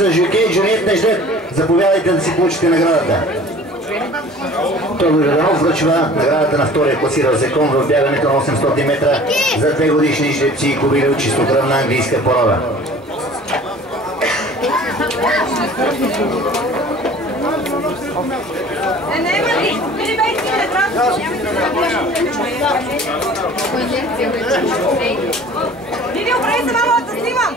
с жокей Джуниет Неждет. Заповядайте да си получите наградата. Тодор Йорданов връчва наградата на втория класирал закон в бягането на 800 метра за 2 годишни жребци и кобили от чистокръвна английска порода. Лили, оправи се, мамо, да снимам!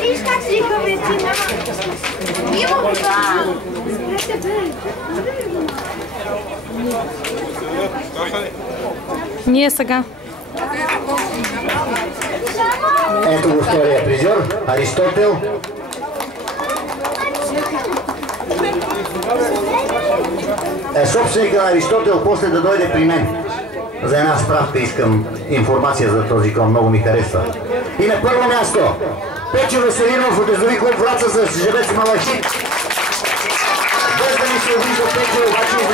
Видиш как си каврецина? Има това! Ние сега. Ето го втория призьор, Аристотел. Собственика на Аристотел после да дойде при мен. За една справка искам информация за този кон, много ми харесва. И на първо място, Печо Веселинов от Езови клуб Враца с жребец Малахит. Без да ми се обижда Печо, обаче